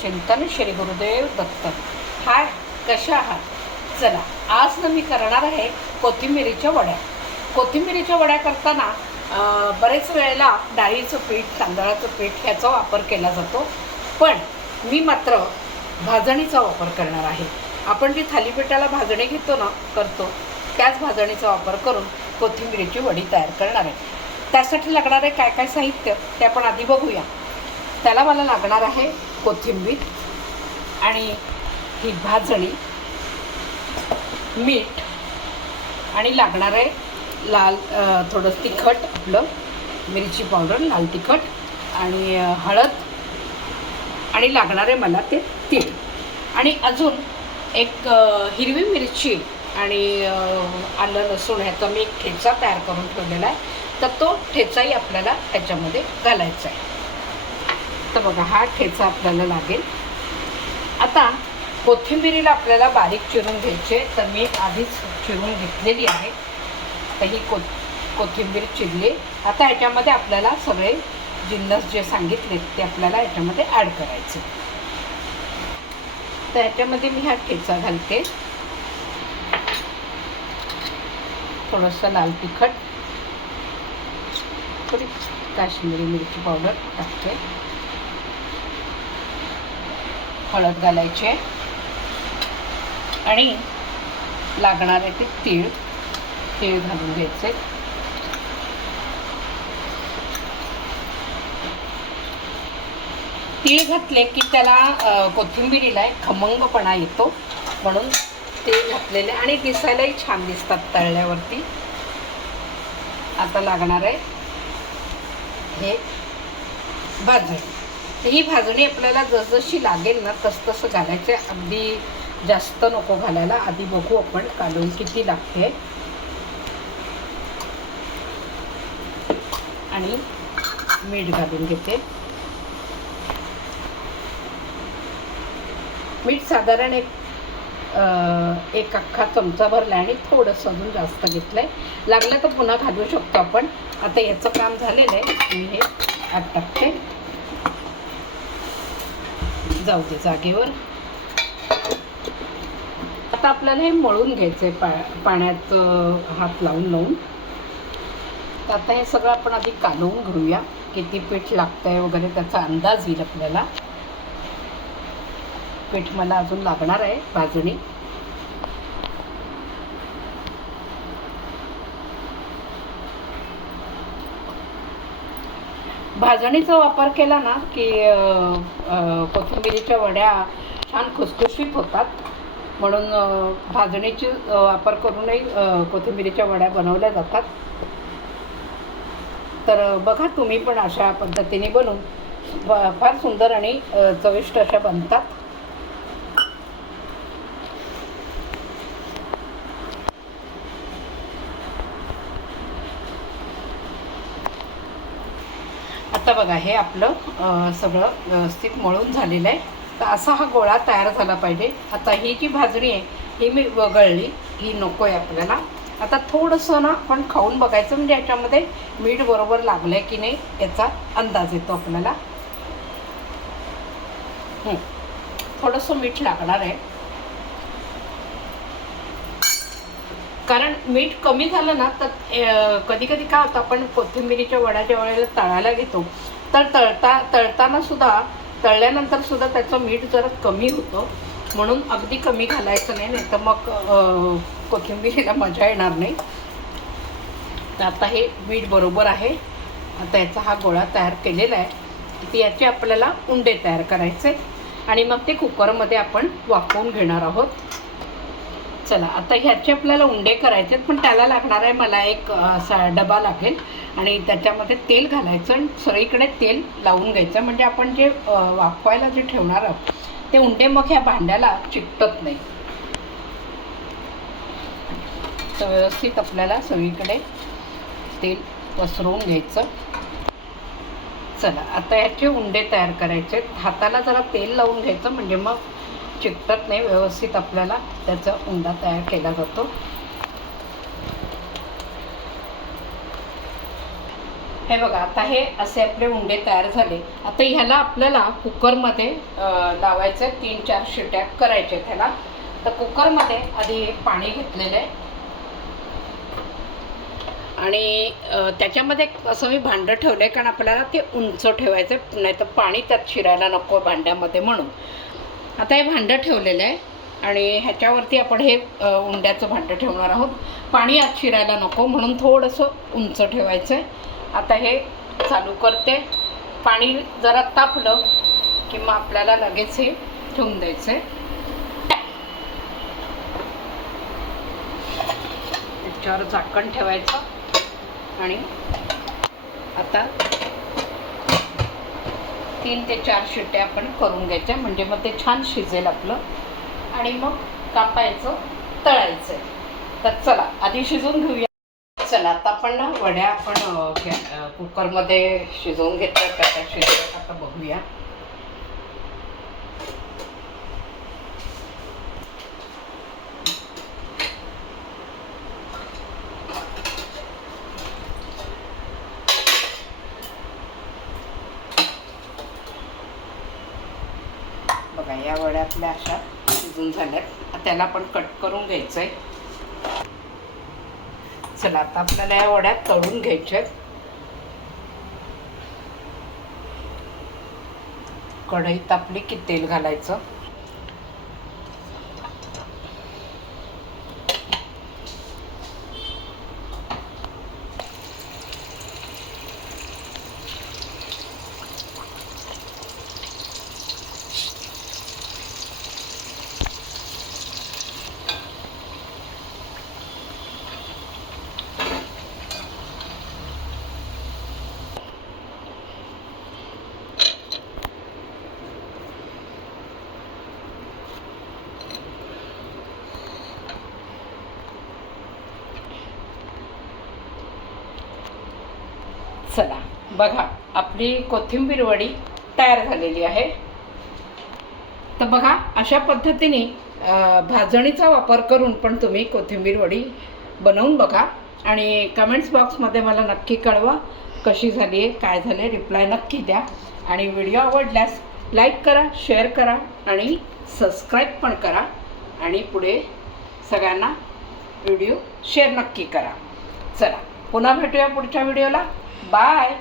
चिंतन श्री गुरुदेव दत्त. हाय, कशा आहात? चला, आज ना मी करणार आहे कोथिंबिरीच्या वड्या. कोथिंबिरीच्या वड्या करताना बरेच वेळेला डाळीचं पीठ, तांदळाचं पीठ ह्याचा वापर केला जातो, पण मी मात्र भाजणीचा वापर करणार आहे. आपण जी थालीपीठाला भाजणी करतो त्याच भाजणीचा वापर करून कोथिंबिरीची वडी तयार करणार आहे. त्यासाठी लागणारे काय काय साहित्य ते आपण आधी बघूया. त्याला मला लागणार आहे कोथिंबीर आणि ही भाजणी, मीठ आणि लागणार आहे लाल थोडं तिखट, आपलं मिरची पावडर, लाल तिखट आणि हळद आणि लागणार आहे मला ते तीळ आणि अजून एक हिरवी मिरची आणि आलं लसूण ह्याचा मी एक ठेचा तयार करून ठेवलेला आहे, तर तो ठेचाही आपल्याला ह्याच्यामध्ये घालायचा आहे. तर बघा, हा ठेचा आपल्याला लागेल. आता कोथिंबिरीला आपल्याला बारीक चिरून घ्यायचे, तर मी आधीच चिरून घेतलेली आहे. तर ही कोथिंबीर चिरली. आता ह्याच्यामध्ये आपल्याला सगळे जिन्नस जे सांगितले ते आपल्याला ह्याच्यामध्ये ॲड करायचे. तर ह्याच्यामध्ये मी हा ठेचा घालते, थोडंसं लाल तिखट, थोडी काश्मीरी मिरची पावडर टाकते, हळद घालायचे आणि लागणार आहे ते तीळ घालून घ्यायचे. तीळ घातले की त्याला कोथिंबिरीला एक खमंगपणा येतो, म्हणून तीळ घातलेले आणि दिसायलाही छान दिसतात तळल्यावरती. आता लागणार आहे हे भाजणी. ही भाजणी आपल्याला जसजशी लागेल ना तसं घालायचे, अगदी जास्त नको घालायला. आधी बघू आपण काढून किती लागते. आणि मीठ घालून घेते. मीठ साधारण एक अख्खा चमचा भरला आणि थोडंसं अजून जास्त घेतलंय. लागलं तर पुन्हा घालू शकतो आपण. आता याचं काम झालेलं आहे, मी हे आत टाकते. जाऊ दे जागेवर. आता आपल्याला हे मळून घ्यायचंय पाण्यात हात लावून. तर आता हे सगळं आपण आधी कालवून घेऊया, किती पीठ लागतंय वगैरे त्याचा अंदाज येईल आपल्याला. पीठ मला अजून लागणार आहे भाजणी. भाजणीचा वापर केला ना की कोथिंबिरीच्या वड्या छान खुसखुशीत होतात, म्हणून भाजणीची वापर करूनही कोथिंबिरीच्या वड्या बनवल्या जातात. तर बघा, तुम्ही पण अशा पद्धतीने बनवून फार सुंदर आणि चविष्ट अशा बनतात. आता बघा, हे आपलं सगळं व्यवस्थित मळून झालेलं आहे. तर असा हा गोळा तयार झाला पाहिजे. आता ही जी भाजणी आहे ही मी वगळली, ही नको आहे आपल्याला. आता थोडंसं ना आपण खाऊन बघायचं, म्हणजे याच्यामध्ये मीठ बरोबर लागलं आहे की नाही याचा अंदाज येतो आपल्याला. थोडंसं मीठ लागणार आहे, कारण मीठ कमी झालं ना तर कधी कधी काय होतं, आपण कोथिंबिरीच्या वड्या ज्या वेळेला तळायला घेतो तर तळल्यानंतर सुद्धा त्याचं मीठ जरा कमी होतं, म्हणून अगदी कमी घालायचं नाही, तर मग कोथिंबिरीला मजा येणार नाही. तर आता हे मीठ बरोबर आहे. आता याचा हा गोळा तयार केलेला आहे, की याचे आपल्याला उंडे तयार करायचे आणि मग ते कुकरमध्ये आपण वाफवून घेणार आहोत. चला, आता ह्याचे आपल्याला उंडे करायचे, पण त्याला लागणार आहे मला एक असा डबा लागेल आणि त्याच्यामध्ये तेल घालायचं आणि सगळीकडे तेल लावून घ्यायचं, म्हणजे आपण जे वाफवायला जे ठेवणार आहोत ते उंडे मग ह्या भांड्याला चिकटत नाही. तर व्यवस्थित आपल्याला सगळीकडे तेल पसरवून घ्यायचं. चला, आता याचे उंडे तयार करायचे. हाताला जरा तेल लावून घ्यायचं, म्हणजे मग चिकटत नाही, व्यवस्थित आपल्याला त्याचा उंडा तयार केला जातो. हे बघा, आता हे असे आपले उंडे तयार झाले. आता ह्याला आपल्याला कुकरमध्ये लावायचं, 3-4 शिट्या करायच्या ह्याला. तर कुकरमध्ये आधी पाणी घेतलेलं आहे आणि त्याच्यामध्ये असं मी भांडं ठेवलं आहे, कारण आपल्याला ते उंच ठेवायचं आहे, नाही तर पाणी त्यात शिरायला नको भांड्यामध्ये म्हणून. आता हे भांडं ठेवलेलं आहे आणि ह्याच्यावरती आपण हे उंड्याचं भांडं ठेवणार आहोत. पाणी आत शिरायला नको म्हणून थोडंसं उंच ठेवायचं आहे. आता हे चालू करते. पाणी जरा तापलं की मग आपल्याला लगेच हे ठेवून द्यायचं आहे. त्याच्यावर झाकण ठेवायचं आणि आता 3 ते 4 शिट्ट्या आपण करून घ्यायच्या, म्हणजे मग ते छान शिजेल आपलं आणि मग कापायचं, तळायचं. तर चला आधी शिजवून घेऊया. चला आता आपण ना वड्या आपण कुकरमध्ये शिजवून घेतल्या, कशा शिजवत आता बघूया. बघा या वड्या आपल्या अशा शिजून झाल्यात. त्याला आपण कट करून घ्यायचं आहे. चला आता आपल्याला या वड्या तळून घ्यायच्या आहेत. कढई तापली की तेल घालायचं. चला बघा आपली कोथिंबीर वडी तयार झालेली आहे. तर बघा अशा पद्धतीने भाजणीचा वापर करून पण तुम्ही कोथिंबीर वडी बनवून बघा आणि कमेंट्स बॉक्समध्ये मला नक्की कळवा कशी झाली आहे, काय झालं आहे, रिप्लाय नक्की द्या. आणि व्हिडिओ आवडल्यास लाईक करा, शेअर करा आणि सबस्क्राईब पण करा आणि पुढे सगळ्यांना व्हिडिओ शेअर नक्की करा. चला पुन्हा भेटूया पुढच्या व्हिडिओला. बाय.